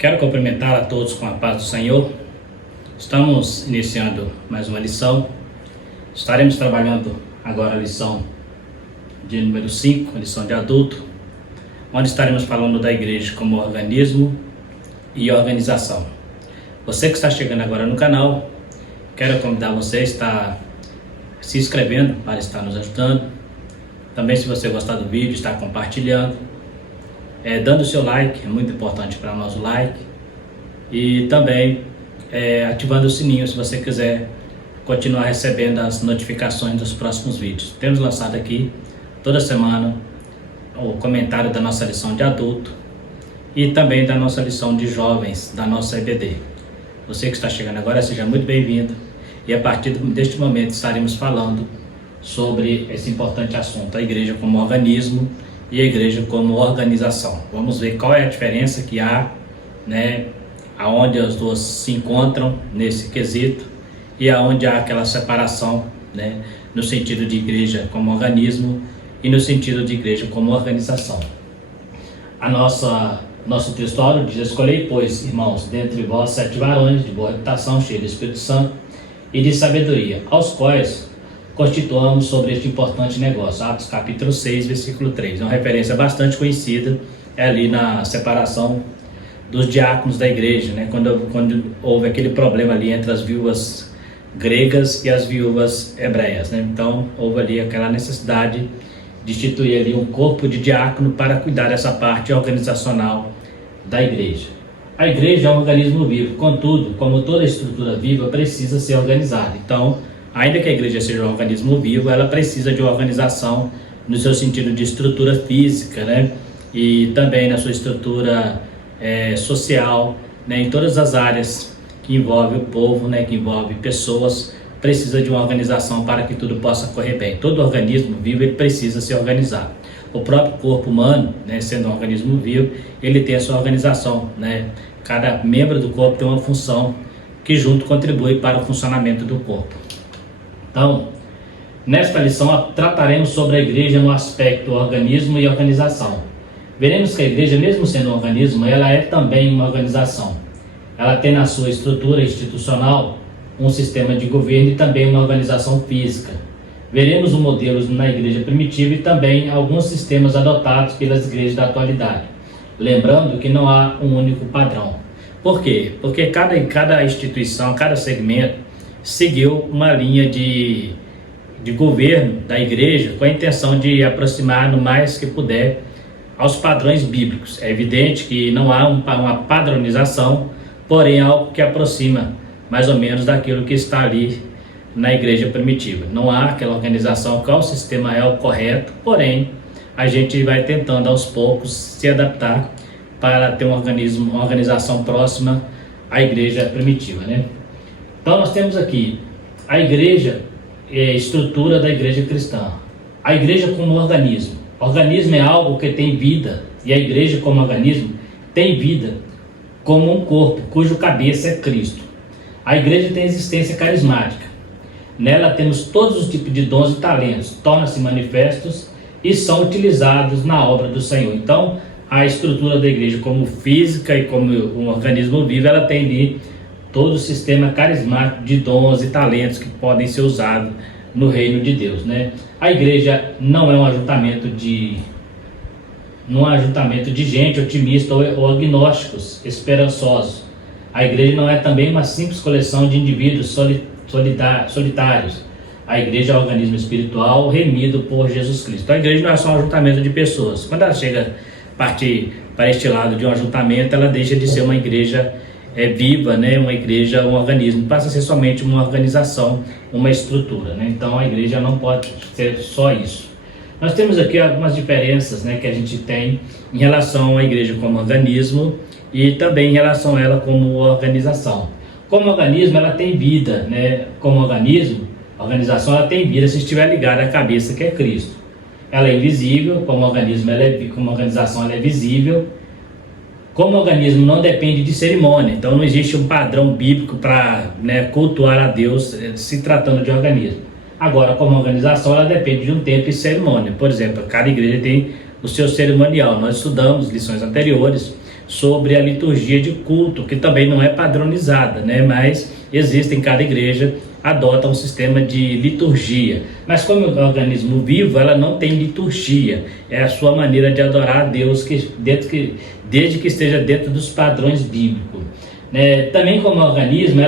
Quero cumprimentar a todos com a paz do Senhor. Estamos iniciando mais uma lição. Estaremos trabalhando agora a lição de número 5, a lição de adulto, onde estaremos falando da igreja como organismo e organização. Você que está chegando agora no canal, quero convidar você a estar se inscrevendo para estar nos ajudando. Também, se você gostar do vídeo, estar compartilhando. Dando o seu like, é muito importante para nós o like. E também ativando o sininho se você quiser continuar recebendo as notificações dos próximos vídeos. Temos lançado aqui toda semana o comentário da nossa lição de adulto e também da nossa lição de jovens, da nossa EBD. Você que está chegando agora, seja muito bem-vindo. E a partir deste momento estaremos falando sobre esse importante assunto, a igreja como organismo e a igreja como organização. Vamos ver qual é a diferença que há, aonde as duas se encontram nesse quesito e aonde há aquela separação, no sentido de igreja como organismo e no sentido de igreja como organização. Nosso texto diz: escolhei, pois, irmãos, dentre vós 7 varões de boa reputação, cheios do Espírito Santo e de sabedoria, aos quais constituamos sobre este importante negócio. Atos capítulo 6, versículo 3. É uma referência bastante conhecida, ali na separação dos diáconos da igreja, quando houve aquele problema ali entre as viúvas gregas e as viúvas hebreias. Então houve ali aquela necessidade de instituir ali um corpo de diácono para cuidar dessa parte organizacional da igreja. A igreja é um organismo vivo, contudo, como toda estrutura viva, precisa ser organizada. Então, ainda que a igreja seja um organismo vivo, ela precisa de uma organização no seu sentido de estrutura física, e também na sua estrutura social, em todas as áreas que envolve o povo, que envolve pessoas, precisa de uma organização para que tudo possa correr bem. Todo organismo vivo ele precisa se organizar. O próprio corpo humano, sendo um organismo vivo, ele tem a sua organização, Cada membro do corpo tem uma função que junto contribui para o funcionamento do corpo. Então, nesta lição trataremos sobre a igreja no aspecto organismo e organização. Veremos que a igreja, mesmo sendo um organismo, ela é também uma organização. Ela tem na sua estrutura institucional um sistema de governo e também uma organização física. Veremos o modelo na igreja primitiva e também alguns sistemas adotados pelas igrejas da atualidade. Lembrando que não há um único padrão. Por quê? Porque cada instituição, cada segmento seguiu uma linha de governo da igreja com a intenção de aproximar no mais que puder aos padrões bíblicos. É evidente que não há uma padronização, porém algo que aproxima mais ou menos daquilo que está ali na igreja primitiva. Não há aquela organização, qual sistema é o correto, porém a gente vai tentando aos poucos se adaptar para ter uma organização próxima à igreja primitiva, Então nós temos aqui a igreja, a estrutura da igreja cristã. A igreja como organismo. Organismo é algo que tem vida, e a igreja como organismo tem vida como um corpo, cujo cabeça é Cristo. A igreja tem existência carismática. Nela temos todos os tipos de dons e talentos, tornam-se manifestos e são utilizados na obra do Senhor. Então, a estrutura da igreja como física e como um organismo vivo, ela tem ali todo o sistema carismático de dons e talentos que podem ser usados no reino de Deus, A igreja não é um ajuntamento de gente otimista ou agnósticos, esperançosos. A igreja não é também uma simples coleção de indivíduos solitários. A igreja é um organismo espiritual remido por Jesus Cristo. Então, a igreja não é só um ajuntamento de pessoas. Quando ela chega a partir para este lado de um ajuntamento, ela deixa de ser uma igreja viva, uma igreja, um organismo, passa a ser somente uma organização, uma estrutura, Então a igreja não pode ser só isso. Nós temos aqui algumas diferenças, que a gente tem em relação à igreja como organismo e também em relação a ela como organização. Como organismo, ela tem vida, Como organismo, a organização ela tem vida se estiver ligada à cabeça que é Cristo. Ela é invisível, como organismo, como organização ela é visível. Como organismo não depende de cerimônia, então não existe um padrão bíblico para cultuar a Deus se tratando de organismo. Agora, como organização, ela depende de um tempo e cerimônia. Por exemplo, cada igreja tem o seu cerimonial. Nós estudamos lições anteriores sobre a liturgia de culto, que também não é padronizada, né? Mas existe em cada igreja, adota um sistema de liturgia. Mas como é um organismo vivo, ela não tem liturgia. É a sua maneira de adorar a Deus, desde que esteja dentro dos padrões bíblicos. Também como organismo,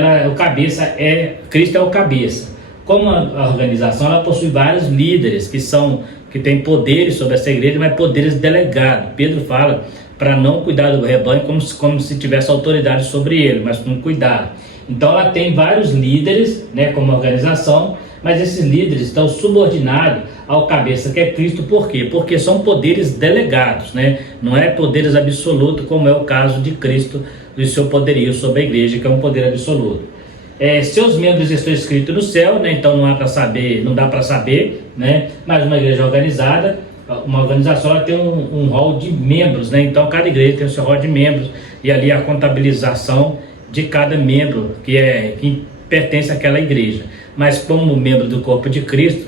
Cristo é o cabeça. Como a organização, ela possui vários líderes que têm poderes sobre essa igreja, mas poderes delegados. Pedro fala para não cuidar do rebanho como se tivesse autoridade sobre ele, mas com cuidado. Então ela tem vários líderes, como organização, mas esses líderes estão subordinados ao cabeça, que é Cristo. Por quê? Porque são poderes delegados, não é poderes absolutos, como é o caso de Cristo e o seu poderio sobre a igreja, que é um poder absoluto. Seus membros estão escritos no céu, então não dá para saber, mas uma igreja organizada, uma organização, ela tem um rol de membros, então cada igreja tem o seu rol de membros, e ali a contabilização de cada membro que pertence àquela igreja. Mas como membro do corpo de Cristo,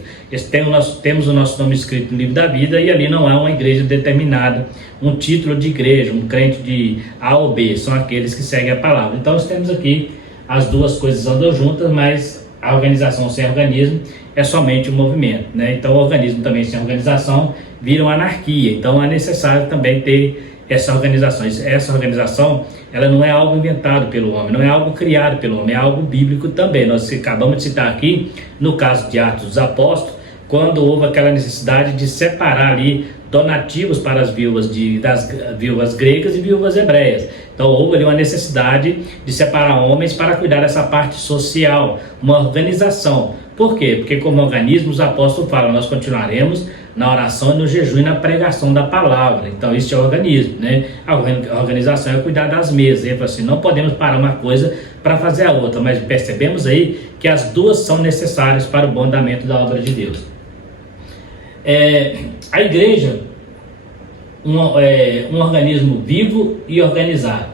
temos o nosso nome escrito no livro da vida, e ali não há uma igreja determinada, um título de igreja, um crente de A ou B, são aqueles que seguem a palavra. Então nós temos aqui as duas coisas andam juntas, mas a organização sem organismo é somente um movimento, Então o organismo também sem organização vira uma anarquia. Então é necessário também ter essa organização. Essa organização, ela não é algo inventado pelo homem, não é algo criado pelo homem, é algo bíblico também. Nós acabamos de citar aqui, no caso de Atos dos Apóstolos, quando houve aquela necessidade de separar ali donativos para as das viúvas gregas e viúvas hebreias. Então houve ali uma necessidade de separar homens para cuidar dessa parte social, uma organização. Por quê? Porque como organismo, os apóstolos falam, nós continuaremos na oração e no jejum e na pregação da palavra. Então isso é organismo, A organização é cuidar das mesas. Ele fala assim, não podemos parar uma coisa para fazer a outra, mas percebemos aí que as duas são necessárias para o bom andamento da obra de Deus. A igreja, um organismo vivo e organizado,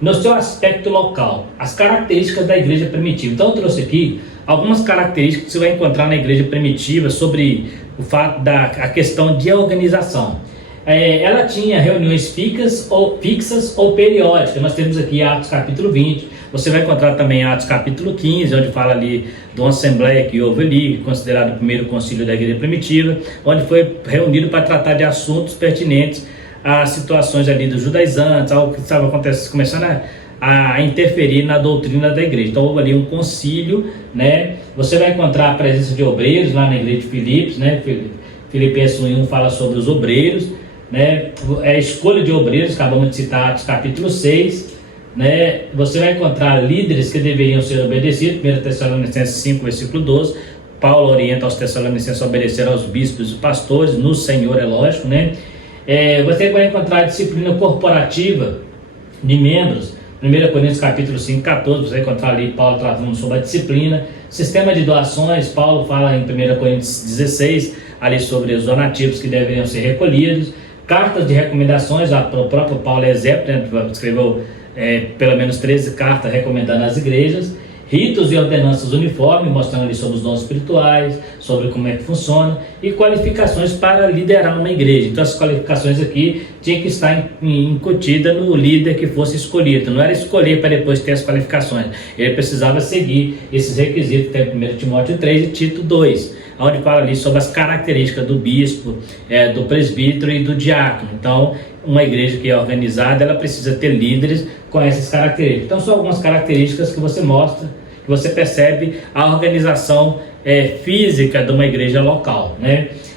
no seu aspecto local, as características da igreja primitiva. Então eu trouxe aqui algumas características que você vai encontrar na igreja primitiva sobre o fato a questão de organização. Ela tinha reuniões fixas ou periódicas. Nós temos aqui Atos capítulo 20, você vai encontrar também Atos capítulo 15, onde fala ali de uma assembleia que houve ali, considerado o primeiro concílio da igreja primitiva, onde foi reunido para tratar de assuntos pertinentes às situações ali dos judaizantes, algo que estava começando a interferir na doutrina da igreja. Então houve ali um concílio, Você vai encontrar a presença de obreiros lá na igreja de Filipos, Filipenses 1:1 fala sobre os obreiros, A escolha de obreiros, acabamos de citar Atos capítulo 6, Você vai encontrar líderes que deveriam ser obedecidos, 1 Tessalonicenses 5, versículo 12, Paulo orienta aos Tessalonicenses a obedecer aos bispos e pastores, no Senhor, é lógico, Você vai encontrar a disciplina corporativa de membros, 1 Coríntios capítulo 5, 14, você vai encontrar ali Paulo tratando sobre a disciplina. Sistema de doações, Paulo fala em 1 Coríntios 16, ali sobre os donativos que deveriam ser recolhidos. Cartas de recomendações, o próprio Paulo é exemplo, escreveu pelo menos 13 cartas recomendando as igrejas. Ritos e ordenanças uniformes, mostrando ali sobre os dons espirituais, sobre como é que funciona, e qualificações para liderar uma igreja. Então as qualificações aqui tinham que estar incutidas no líder que fosse escolhido. Não era escolher para depois ter as qualificações, ele precisava seguir esses requisitos, tem 1 Timóteo 3 e Tito 2, onde fala ali sobre as características do bispo, do presbítero e do diácono. Então uma igreja que é organizada, ela precisa ter líderes com essas características. Então são algumas características que você mostra, que você percebe a organização física de uma igreja local,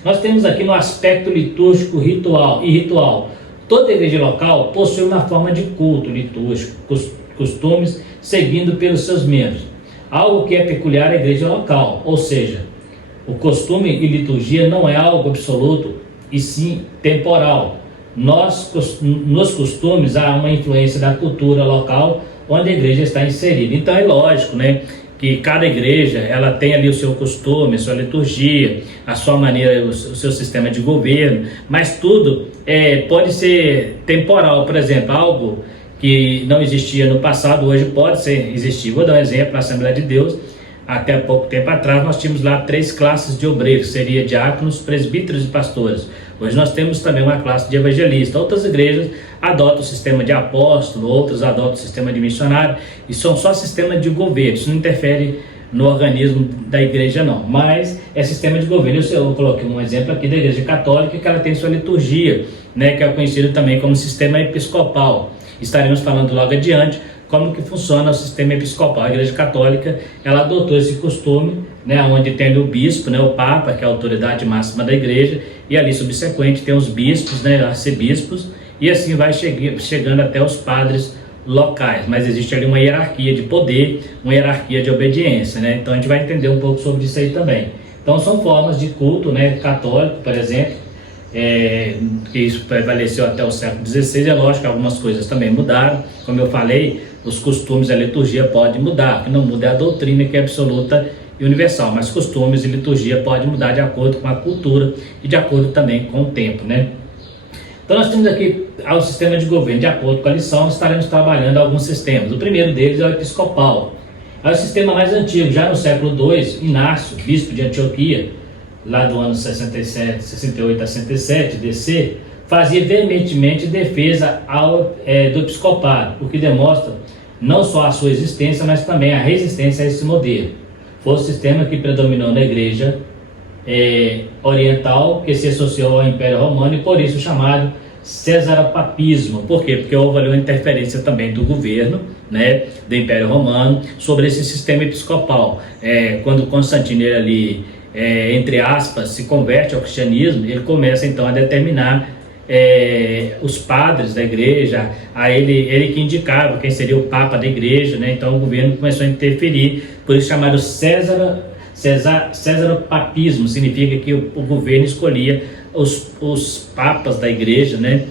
Nós temos aqui no aspecto litúrgico ritual. Toda igreja local possui uma forma de culto litúrgico, costumes seguindo pelos seus membros. Algo que é peculiar à igreja local, ou seja, o costume e liturgia não é algo absoluto, e sim temporal. Nos costumes há uma influência da cultura local onde a igreja está inserida. Então é lógico, que cada igreja ela tem ali o seu costume, a sua liturgia, a sua maneira, o seu sistema de governo, mas tudo pode ser temporal. Por exemplo, algo que não existia no passado, hoje pode existir. Vou dar um exemplo, na Assembleia de Deus, até pouco tempo atrás nós tínhamos lá 3 classes de obreiros, seria diáconos, presbíteros e pastores. Hoje nós temos também uma classe de evangelistas. Outras igrejas adotam o sistema de apóstolo, outros adotam o sistema de missionário, e são só sistemas de governo, isso não interfere no organismo da igreja não, mas é sistema de governo. Eu coloquei um exemplo aqui da igreja católica, que ela tem sua liturgia, né, que é conhecido também como sistema episcopal. Estaremos falando logo adiante como que funciona o sistema episcopal. A igreja católica, ela adotou esse costume, né, onde tem o bispo, né, o papa, que é a autoridade máxima da igreja, e ali subsequente tem os bispos, né, arcebispos, e assim vai chegando até os padres locais, mas existe ali uma hierarquia de poder, uma hierarquia de obediência, né? Então a gente vai entender um pouco sobre isso aí também. Então são formas de culto, né, católico, por exemplo, que isso prevaleceu até o século XVI. É lógico que algumas coisas também mudaram, como eu falei, os costumes, a liturgia pode mudar, o que não muda é a doutrina, que é absoluta e universal, mas costumes e liturgia pode mudar de acordo com a cultura e de acordo também com o tempo, né? Então nós temos aqui o sistema de governo. De acordo com a lição, estaremos trabalhando alguns sistemas. O primeiro deles é o episcopal. É o sistema mais antigo. Já no século II, Inácio, bispo de Antioquia, lá do ano 68 a 67, DC, fazia veementemente defesa do episcopado, o que demonstra não só a sua existência, mas também a resistência a esse modelo. Foi o sistema que predominou na igreja oriental, que se associou ao Império Romano, e por isso chamado Cesaropapismo. Por quê? Porque houve ali uma interferência também do governo, né, do Império Romano sobre esse sistema episcopal. Quando Constantino ali, entre aspas, se converte ao cristianismo, ele começa então a determinar os padres da igreja, a ele que indicava quem seria o papa da igreja, né? Então o governo começou a interferir, por isso chamado Cesaropapismo. Significa que o governo escolhia os papas da igreja, né?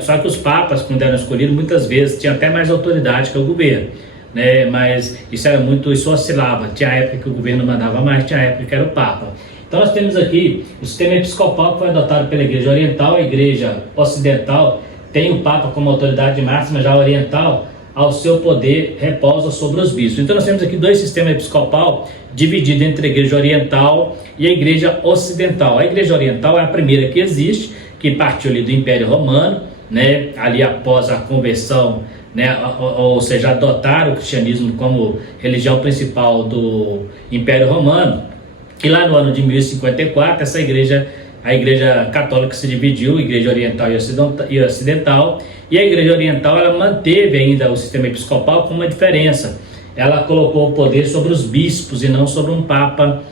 Só que os papas, quando eram escolhidos, muitas vezes tinham até mais autoridade que o governo, né? Mas isso oscilava. Tinha época que o governo mandava mais, tinha época que era o papa. Então nós temos aqui o sistema episcopal, que foi adotado pela igreja oriental. A igreja ocidental tem o papa como autoridade máxima, já a oriental, ao seu poder, repousa sobre os bispos. Então nós temos aqui dois sistemas episcopal divididos entre a igreja oriental e a igreja ocidental. A igreja oriental é a primeira que existe, que partiu ali do Império Romano, né, ali após a conversão, né, ou seja, adotar o cristianismo como religião principal do Império Romano. E lá no ano de 1054, a igreja católica se dividiu, igreja oriental e ocidental, e a igreja oriental, ela manteve ainda o sistema episcopal com uma diferença. Ela colocou o poder sobre os bispos e não sobre um papa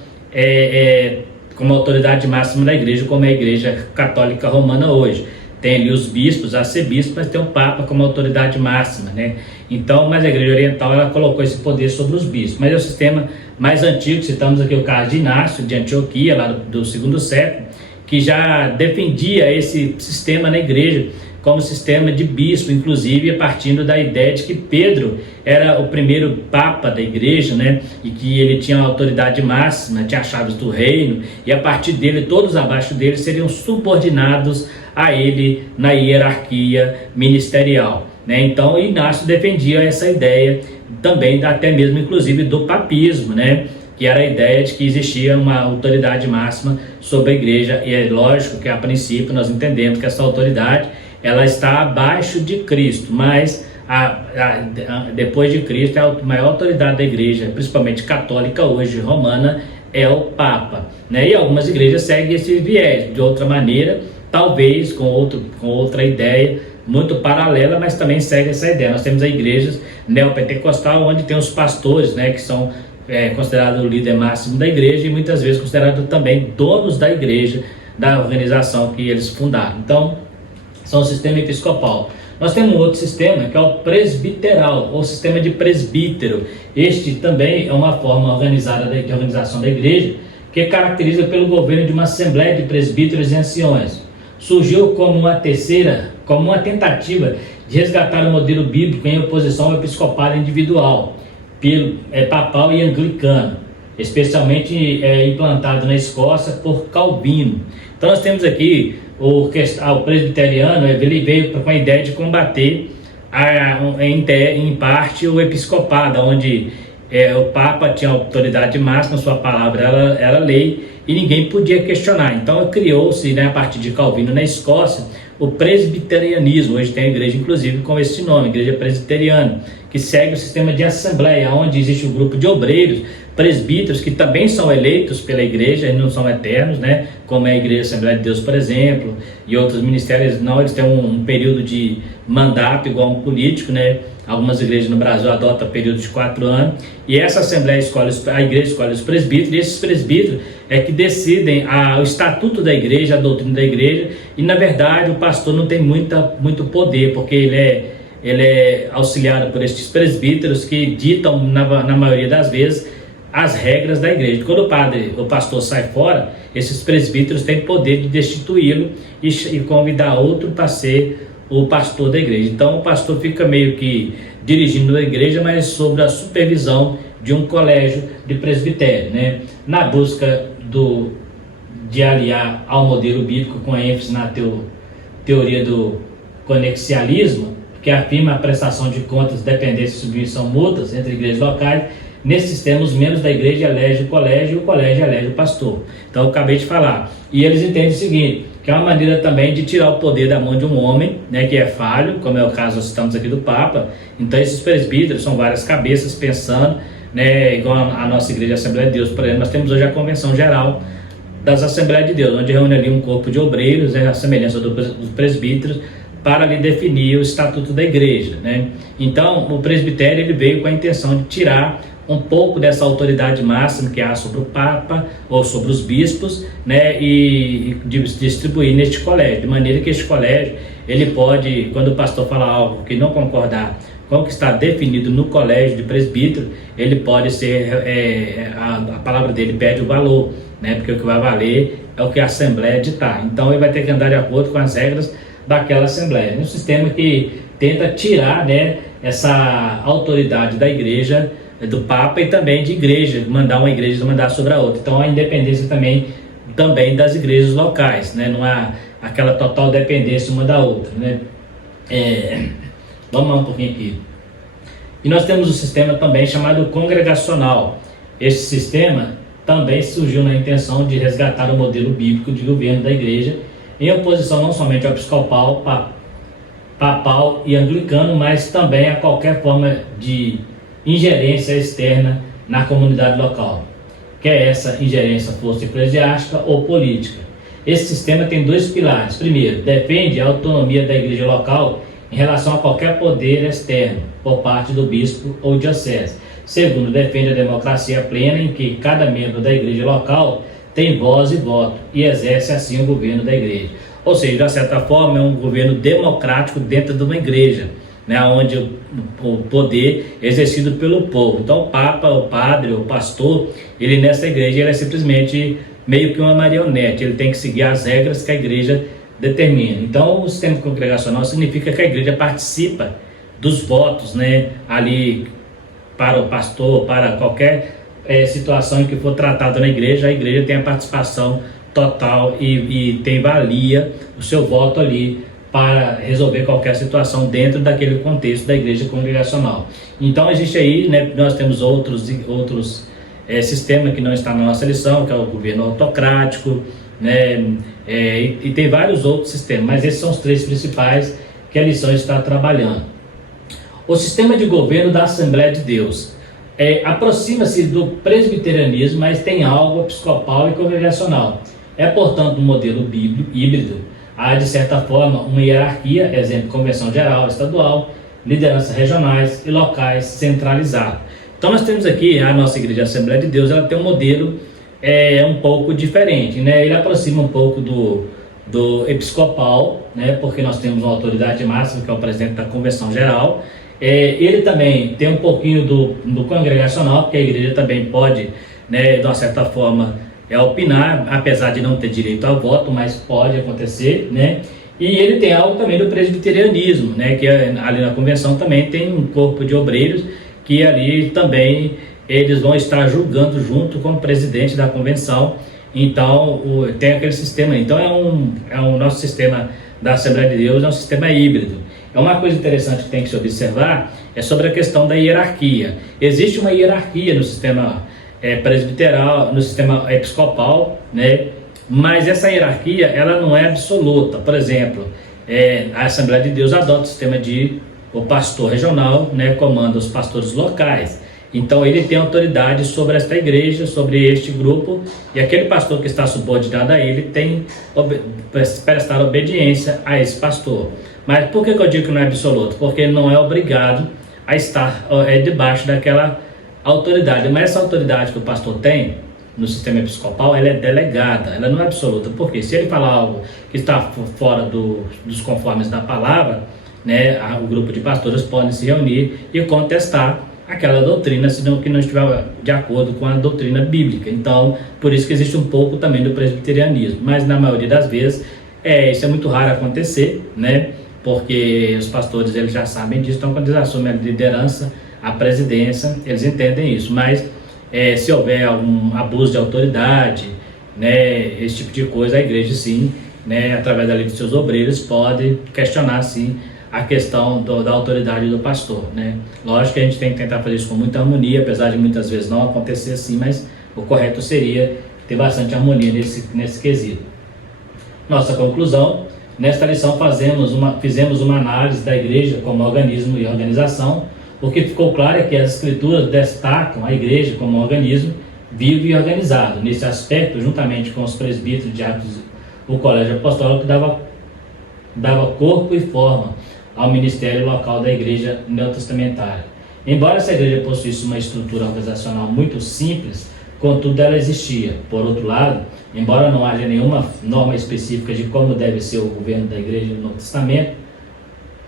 como autoridade máxima da igreja, como é a igreja católica romana hoje. Tem ali os bispos, arcebispos, mas tem o papa como autoridade máxima, né? Então, mas a igreja oriental, ela colocou esse poder sobre os bispos. Mas é o sistema mais antigo. Citamos aqui o caso de Inácio de Antioquia, lá do segundo século, que já defendia esse sistema na igreja como sistema de bispo, inclusive partindo da ideia de que Pedro era o primeiro papa da igreja, né? E que ele tinha a autoridade máxima, tinha as chaves do reino, e a partir dele, todos abaixo dele seriam subordinados a ele na hierarquia ministerial, né? Então Inácio defendia essa ideia também, até mesmo inclusive do papismo, né? Que era a ideia de que existia uma autoridade máxima sobre a igreja. E é lógico que a princípio nós entendemos que essa autoridade, ela está abaixo de Cristo, mas depois de Cristo, a maior autoridade da igreja, principalmente católica hoje, romana, é o Papa, né? E algumas igrejas seguem esse viés de outra maneira, talvez com outra ideia muito paralela, mas também segue essa ideia. Nós temos a igreja neopentecostal, onde tem os pastores, né, que são considerados o líder máximo da igreja e muitas vezes considerados também donos da igreja, da organização que eles fundaram. Então, são o sistema episcopal. Nós temos um outro sistema, que é o presbiteral, ou sistema de presbítero. Este também é uma forma organizada de organização da igreja, que caracteriza pelo governo de uma assembleia de presbíteros e anciões. Surgiu como uma tentativa de resgatar o modelo bíblico em oposição ao episcopado individual, papal e anglicano, especialmente implantado na Escócia por Calvino. Então nós temos aqui o presbiteriano, ele veio com a ideia de combater em parte o episcopado, onde o Papa tinha autoridade máxima, sua palavra era lei, e ninguém podia questionar. Então criou-se, né, a partir de Calvino na Escócia, o presbiterianismo. Hoje tem a igreja, inclusive, com esse nome, Igreja Presbiteriana, que segue o sistema de assembleia, onde existe um grupo de obreiros, presbíteros, que também são eleitos pela igreja e não são eternos, né? Como é a Igreja Assembleia de Deus, por exemplo, e outros ministérios. Não, eles têm um período de mandato igual a um político, né? Algumas igrejas no Brasil adotam período de 4 anos, e essa assembleia escolhe, a igreja escolhe os presbíteros, e esses presbíteros é que decidem o estatuto da igreja, a doutrina da igreja, e na verdade o pastor não tem muito poder, porque ele é auxiliado por esses presbíteros que ditam, na maioria das vezes, as regras da igreja. Quando o pastor sai fora, esses presbíteros têm poder de destituí-lo e convidar outro para ser o pastor da igreja. Então o pastor fica meio que dirigindo a igreja, mas sob a supervisão de um colégio de presbitério, né? Na busca de aliar ao modelo bíblico, com ênfase na teoria do conexialismo, que afirma a prestação de contas, dependência e submissão mútuas entre igrejas locais. Nesse sistema, os membros da igreja elegem o colégio e o colégio elege o pastor. Então, eu acabei de falar. E eles entendem o seguinte, que é uma maneira também de tirar o poder da mão de um homem, né, que é falho, como é o caso, nós citamos aqui do Papa. Então, esses presbíteros são várias cabeças pensando, né, igual a nossa Igreja Assembleia de Deus, por exemplo. Nós temos hoje a Convenção Geral das Assembleias de Deus, onde reúne ali um corpo de obreiros, a semelhança dos presbíteros, para ali definir o estatuto da igreja, né? Então, o presbitério ele veio com a intenção de tirar um pouco dessa autoridade máxima que há sobre o Papa ou sobre os bispos, né, e distribuir neste colégio, de maneira que este colégio, ele pode, quando o pastor fala algo que não concordar com o que está definido no colégio de presbítero, ele pode ser, a palavra dele perde o valor, né, porque o que vai valer é o que a Assembleia ditar. Então ele vai ter que andar de acordo com as regras daquela Assembleia. É um sistema que tenta tirar, né, essa autoridade da igreja, do Papa, e também de igreja, mandar uma igreja mandar sobre a outra. Então a independência também das igrejas locais, né? Não há aquela total dependência uma da outra, né? Vamos lá um pouquinho aqui. E nós temos um sistema também chamado congregacional. Esse sistema também surgiu na intenção de resgatar o modelo bíblico de governo da igreja, em oposição não somente ao episcopal, papal e anglicano, mas também a qualquer forma de ingerência externa na comunidade local, quer essa ingerência fosse eclesiástica ou política. Esse sistema tem 2 pilares. Primeiro, defende a autonomia da igreja local em relação a qualquer poder externo por parte do bispo ou diocese. Segundo, defende a democracia plena, em que cada membro da igreja local tem voz e voto e exerce assim o governo da igreja. Ou seja, de certa forma é um governo democrático dentro de uma igreja, né, onde o poder é exercido pelo povo. Então o Papa, o padre, o pastor, ele nessa igreja ele é simplesmente meio que uma marionete, ele tem que seguir as regras que a igreja determina. Então o sistema congregacional significa que a igreja participa dos votos, né, ali para o pastor, para qualquer situação em que for tratada na igreja, a igreja tem a participação total e tem valia o seu voto ali para resolver qualquer situação dentro daquele contexto da igreja congregacional. Então existe aí, né, nós temos outros sistemas que não está na nossa lição, que é o governo autocrático, né, e tem vários outros sistemas, mas esses são os 3 principais que a lição está trabalhando. O sistema de governo da Assembleia de Deus aproxima-se do presbiterianismo, mas tem algo episcopal e congregacional. É, portanto, um modelo bíblico híbrido. Há, de certa forma, uma hierarquia, exemplo, convenção geral, estadual, lideranças regionais e locais centralizados. Então nós temos aqui a nossa Igreja Assembleia de Deus, ela tem um modelo um pouco diferente, né? Ele aproxima um pouco do episcopal, né? Porque nós temos uma autoridade máxima, que é o presidente da convenção geral. Ele também tem um pouquinho do congregacional, porque a igreja também pode, né, de uma certa forma, opinar, apesar de não ter direito ao voto, mas pode acontecer, né? E ele tem algo também do presbiterianismo, né? Que ali na convenção também tem um corpo de obreiros que ali também eles vão estar julgando junto com o presidente da convenção. Então tem aquele sistema. Então o nosso sistema da Assembleia de Deus é um sistema híbrido. É uma coisa interessante que tem que se observar é sobre a questão da hierarquia. Existe uma hierarquia no sistema presbiteral, no sistema episcopal, né? Mas essa hierarquia ela não é absoluta. Por exemplo, a Assembleia de Deus adota o sistema de o pastor regional, né, comanda os pastores locais. Então ele tem autoridade sobre esta igreja, sobre este grupo, e aquele pastor que está subordinado a ele tem prestar obediência a esse pastor. Mas por que eu digo que não é absoluto? Porque ele não é obrigado a estar debaixo daquela autoridade. Mas essa autoridade que o pastor tem no sistema episcopal, ela é delegada, ela não é absoluta. Porque se ele falar algo que está fora dos conformes da palavra, né, o grupo de pastores podem se reunir e contestar aquela doutrina, senão que não estiver de acordo com a doutrina bíblica. Então, por isso que existe um pouco também do presbiterianismo, mas na maioria das vezes isso é muito raro acontecer, né? Porque os pastores eles já sabem disso, então quando eles assumem a liderança, a presidência, eles entendem isso. Mas se houver algum abuso de autoridade, né, esse tipo de coisa, a igreja sim, né, através da lei de seus obreiros, pode questionar sim a questão da autoridade do pastor, né? Lógico que a gente tem que tentar fazer isso com muita harmonia, apesar de muitas vezes não acontecer assim, mas o correto seria ter bastante harmonia nesse quesito. Nossa conclusão: nesta lição fizemos uma análise da igreja como organismo e organização. O que ficou claro é que as escrituras destacam a igreja como um organismo vivo e organizado. Nesse aspecto, juntamente com os presbíteros, diáconos, o colégio apostólico dava corpo e forma ao ministério local da igreja neotestamentária. Embora essa igreja possuísse uma estrutura organizacional muito simples, contudo ela existia. Por outro lado, embora não haja nenhuma norma específica de como deve ser o governo da igreja no Novo Testamento,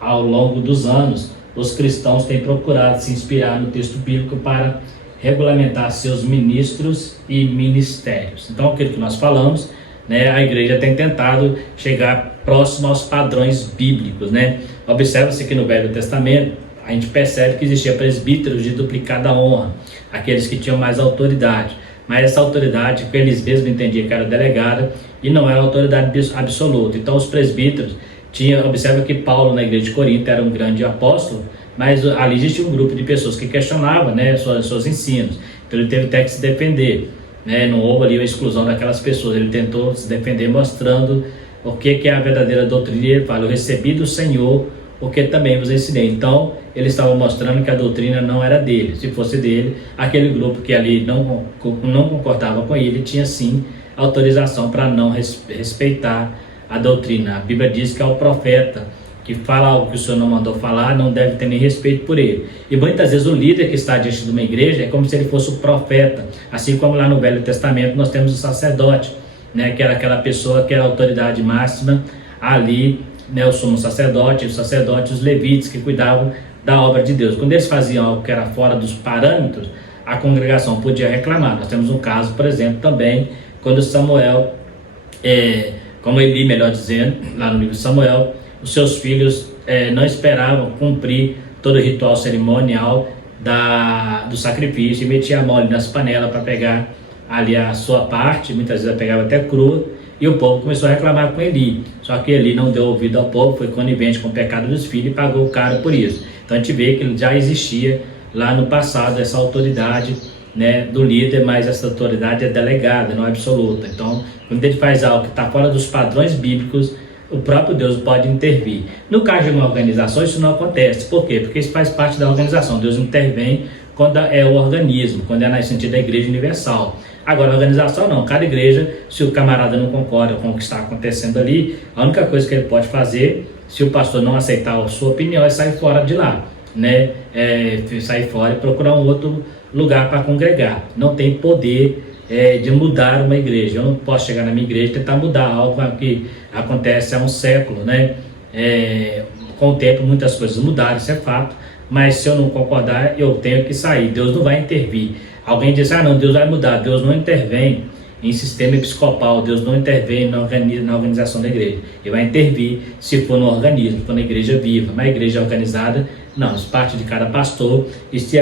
ao longo dos anos, os cristãos têm procurado se inspirar no texto bíblico para regulamentar seus ministros e ministérios. Então, aquilo que nós falamos, né, a igreja tem tentado chegar próximo aos padrões bíblicos, né? Observa-se que no Velho Testamento a gente percebe que existia presbíteros de duplicada honra, aqueles que tinham mais autoridade, mas essa autoridade que eles mesmos entendiam que era delegada e não era autoridade absoluta. Então os presbíteros observa que Paulo na igreja de Corinto era um grande apóstolo, mas ali existia um grupo de pessoas que questionavam, né, seus ensinos. Então ele teve até que se defender, né? Não houve ali a exclusão daquelas pessoas, ele tentou se defender mostrando o que é a verdadeira doutrina. Ele fala: eu recebi do Senhor o que também vos ensinei. Então ele estava mostrando que a doutrina não era dele. Se fosse dele, aquele grupo que ali não concordava com ele tinha sim autorização para não respeitar a doutrina. A Bíblia diz que é o profeta que fala algo que o Senhor não mandou falar, não deve ter nem respeito por ele. E muitas vezes o líder que está diante de uma igreja é como se ele fosse o profeta, assim como lá no Velho Testamento nós temos o sacerdote, né, que era aquela pessoa que era a autoridade máxima ali, né, o sumo sacerdote, os levitas que cuidavam da obra de Deus. Quando eles faziam algo que era fora dos parâmetros, a congregação podia reclamar. Nós temos um caso, por exemplo, também, quando Samuel, como Eli, melhor dizendo, lá no livro de Samuel, os seus filhos não esperavam cumprir todo o ritual cerimonial do sacrifício e metia a mão ali nas panelas para pegar ali a sua parte, muitas vezes ela pegava até crua, e o povo começou a reclamar com Eli. Só que Eli não deu ouvido ao povo, foi conivente com o pecado dos filhos e pagou caro por isso. Então a gente vê que já existia lá no passado essa autoridade, né, do líder, mas essa autoridade é delegada, não é absoluta. Então, quando ele faz algo que está fora dos padrões bíblicos, o próprio Deus pode intervir. No caso de uma organização, isso não acontece. Por quê? Porque isso faz parte da organização. Deus intervém quando é o organismo, quando é no sentido da igreja universal. Agora, a organização não. Cada igreja, se o camarada não concorda com o que está acontecendo ali, a única coisa que ele pode fazer, se o pastor não aceitar a sua opinião, é sair fora de lá, né? Sair fora e procurar um outro lugar para congregar. Não tem poder de mudar uma igreja. Eu não posso chegar na minha igreja e tentar mudar algo que acontece há um século, né? Com o tempo muitas coisas mudaram, isso é fato, mas se eu não concordar, eu tenho que sair. Deus não vai intervir. Alguém diz: não, Deus vai mudar. Deus não intervém em sistema episcopal, Deus não intervém na organização da igreja. Ele vai intervir se for no organismo, se for na igreja viva. Mas a igreja organizada, não, isso parte de cada pastor, e se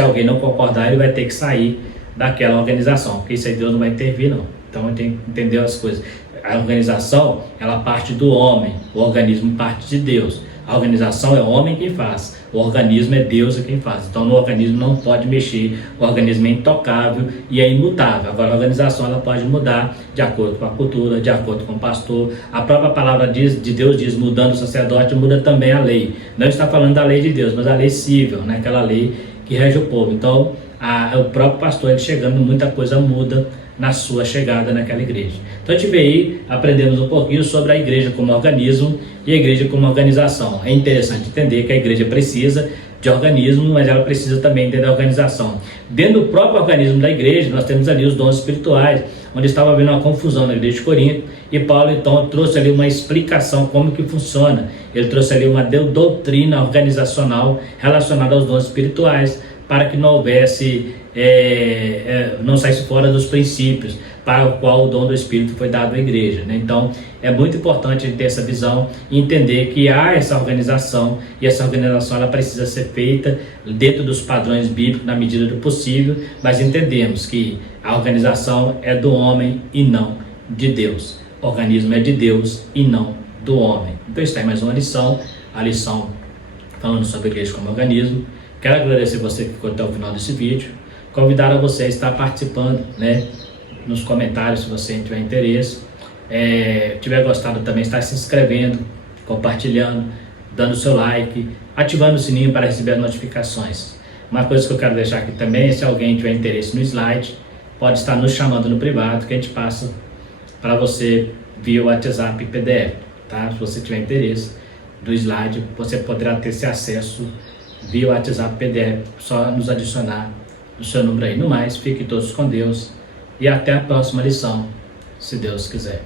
alguém não concordar, ele vai ter que sair daquela organização, porque isso aí Deus não vai intervir, não. Então a gente tem que entender as coisas. A organização, ela parte do homem, o organismo parte de Deus. A organização é o homem quem faz, O organismo é Deus quem faz. Então no organismo não pode mexer, o organismo é intocável e é imutável. Agora a organização ela pode mudar de acordo com a cultura, de acordo com o pastor. A própria palavra de Deus diz, mudando o sacerdote, muda também a lei. Não está falando da lei de Deus, mas a lei civil, né? Aquela lei que rege o povo. Então o próprio pastor ele chegando, muita coisa muda na sua chegada naquela igreja. Então a gente veio aí, aprendemos um pouquinho sobre a igreja como organismo e a igreja como organização. É interessante entender que a igreja precisa de organismo, mas ela precisa também da organização. Dentro do próprio organismo da igreja, nós temos ali os dons espirituais, onde estava havendo uma confusão na igreja de Corinto, e Paulo então trouxe ali uma explicação como que funciona. Ele trouxe ali uma doutrina organizacional relacionada aos dons espirituais, para que não houvesse, não saísse fora dos princípios para o qual o dom do Espírito foi dado à igreja, né? Então é muito importante a gente ter essa visão e entender que há essa organização, e essa organização ela precisa ser feita dentro dos padrões bíblicos na medida do possível, mas entendemos que a organização é do homem e não de Deus. O organismo é de Deus e não do homem. Então está aí mais uma lição, a lição falando sobre a igreja como organismo. Quero agradecer você que ficou até o final desse vídeo, convidar a você a estar participando, né, nos comentários se você tiver interesse, tiver gostado também, estar se inscrevendo, compartilhando, dando seu like, ativando o sininho para receber as notificações. Uma coisa que eu quero deixar aqui também, se alguém tiver interesse no slide, pode estar nos chamando no privado, que a gente passa para você via WhatsApp e PDF, tá? Se você tiver interesse do slide, você poderá ter esse acesso via WhatsApp PDF, só nos adicionar o seu número aí. No mais, fiquem todos com Deus e até a próxima lição, se Deus quiser.